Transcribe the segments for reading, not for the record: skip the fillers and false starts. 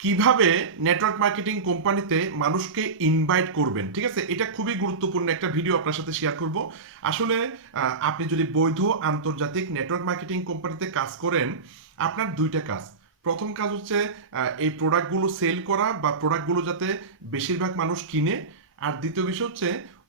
কিভাবে network marketing কোম্পানিতে মানুষকে ইনভাইট করবেন, ঠিক আছে? এটা খুবই গুরুত্বপূর্ণ একটা ভিডিও আপনার সাথে শেয়ার করব। আসলে আপনি যদি বৈধ আন্তর্জাতিক নেটওয়ার্ক মার্কেটিং কোম্পানিতে কাজ করেন, আপনার দুইটা কাজ। প্রথম কাজ হচ্ছে এই প্রোডাক্টগুলো সেল করা বা প্রোডাক্টগুলো যাতে বেশিরভাগ মানুষ কিনে। আর দ্বিতীয় বিষয় হচ্ছে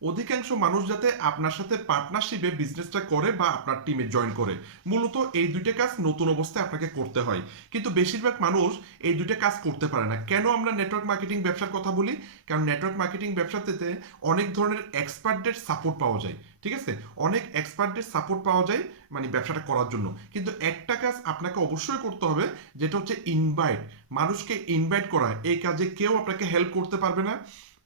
অধিকাংশ মানুষ যাতে আপনার সাথে পার্টনারশিপে বিজনেসটা করে বা আপনার টিমে জয়েন করে। মূলত এই দুইটা কাজ নতুন অবস্থায় আপনাকে করতে হয়, কিন্তু বেশিরভাগ মানুষ এই দুইটা কাজ করতে পারে না। কেন আমরা নেটওয়ার্ক মার্কেটিং ব্যবসার কথা বলি? কারণ নেটওয়ার্ক মার্কেটিং ব্যবসাতে অনেক ধরনের এক্সপার্টদের সাপোর্ট পাওয়া যায়, ঠিক আছে? অনেক এক্সপার্টদের সাপোর্ট পাওয়া যায় মানে ব্যবসাটা করার জন্য। কিন্তু একটা কাজ আপনাকে অবশ্যই করতে হবে, যেটা হচ্ছে ইনভাইট। মানুষকে ইনভাইট করা, এই কাজে কেউ আপনাকে হেল্প করতে পারবে না।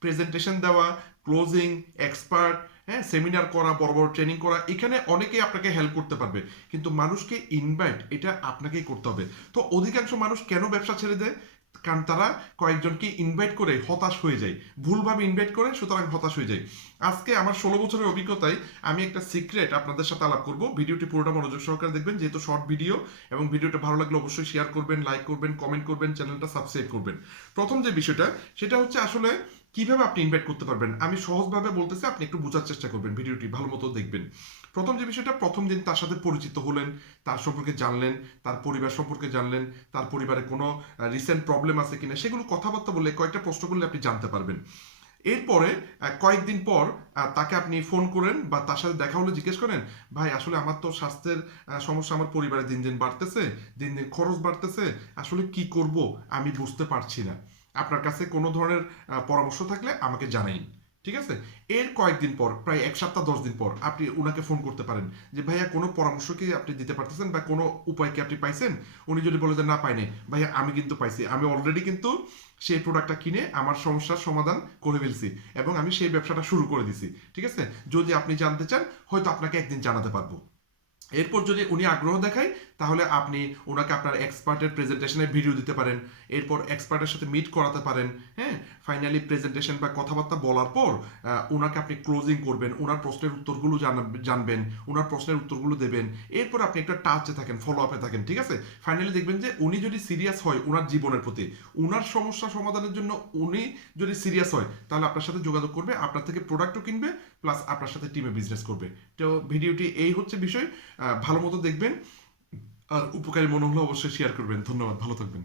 প্রেজেন্টেশন দেওয়া, ক্লোজিং, এক্সপার্ট, হ্যাঁ, সেমিনার করা, বড় বড় ট্রেনিং করা, এখানে অনেকেই আপনাকে হেল্প করতে পারবে, কিন্তু মানুষকে ইনভাইট এটা আপনাকেই করতে হবে। তো অধিকাংশ মানুষ কেন ব্যবসা ছেড়ে দেয়? কারণ তারা কয়েকজনকে ইনভাইট করে হতাশ হয়ে যায়, ভুলভাবে ইনভাইট করে, সুতরাং হতাশ হয়ে যায়। আজকে আমার 16 বছরের অভিজ্ঞতায় আমি একটা সিক্রেট আপনাদের সাথে আলাপ করব। ভিডিওটি পুরোটা মনোযোগ সহকারে দেখবেন, যেহেতু শর্ট ভিডিও, এবং ভিডিওটা ভালো লাগলে অবশ্যই শেয়ার করবেন, লাইক করবেন, কমেন্ট করবেন, চ্যানেলটা সাবস্ক্রাইব করবেন। প্রথম যে বিষয়টা, সেটা হচ্ছে আসলে কিভাবে আপনি ইনভাইট করতে পারবেন। আমি সহজভাবে বলতেছি, আপনি একটু বোঝার চেষ্টা করবেন, ভিডিওটি ভালো মতো দেখবেন। প্রথম যে বিষয়টা, প্রথম দিন তার সাথে পরিচিত হলেন, তার সম্পর্কে জানলেন, তার পরিবার সম্পর্কে জানলেন, তার পরিবারে কোনো রিসেন্ট প্রবলেম আছে কিনা সেগুলো কথাবার্তা বলে কয়েকটা প্রশ্ন করলে আপনি জানতে পারবেন। এরপরে কয়েকদিন পর তাকে আপনি ফোন করেন বা তার সাথে দেখা হলে জিজ্ঞেস করেন, ভাই আসলে আমার তো স্বাস্থ্যের সমস্যা, আমার পরিবারে দিন দিন বাড়তেছে, দিন দিন খরচ বাড়তেছে, আসলে কি করব আমি বুঝতে পারছি না, আপনার কাছে কোনো ধরনের পরামর্শ থাকলে আমাকে জানাইন। ঠিক আছে? এর কয়েকদিন পর, প্রায় 1 সপ্তাহ 10 দিন পর, আপনি ওনাকে ফোন করতে পারেন যে ভাইয়া কোনো পরামর্শ কি আপনি দিতে পারতেছেন বা কোনো উপায় কি আপনি পাইছেন? উনি যদি বলে যে না পাইনি, ভাইয়া আমি কিন্তু পাইছি, আমি অলরেডি কিন্তু সেই প্রোডাক্টটা কিনে আমার সমস্যার সমাধান করে ফেলছি এবং আমি সেই ব্যবসাটা শুরু করে দিছি। ঠিক আছে? যদি আপনি জানতে চান, হয়তো আপনাকে একদিন জানাতে পারবো। এরপর যদি উনি আগ্রহ দেখায়, তাহলে আপনি ওনাকে আপনার এক্সপার্টের প্রেজেন্টেশনের ভিডিও দিতে পারেন। এরপর এক্সপার্টের সাথে মিট করাতে পারেন। হ্যাঁ, ফাইনালি প্রেজেন্টেশন বা কথাবার্তা বলার পর ওনাকে আপনি ক্লোজিং করবেন, ওনার প্রশ্নের উত্তরগুলো জানবেন, ওনার প্রশ্নের উত্তরগুলো দেবেন। এরপর আপনি একটা টাচে থাকেন, ফলো আপে থাকেন। ঠিক আছে? ফাইনালি দেখবেন যে উনি যদি সিরিয়াস হয় ওনার জীবনের প্রতি, ওনার সমস্যা সমাধানের জন্য উনি যদি সিরিয়াস হয়, তাহলে আপনার সাথে যোগাযোগ করবে, আপনার থেকে প্রোডাক্টও কিনবে, প্লাস আপনার সাথে টিমে বিজনেস করবে। তো ভিডিওটি এই হচ্ছে বিষয়, ভালো মতো দেখবেন, আর উপকারী মনে হলে অবশ্যই শেয়ার করবেন। ধন্যবাদ, ভালো থাকবেন।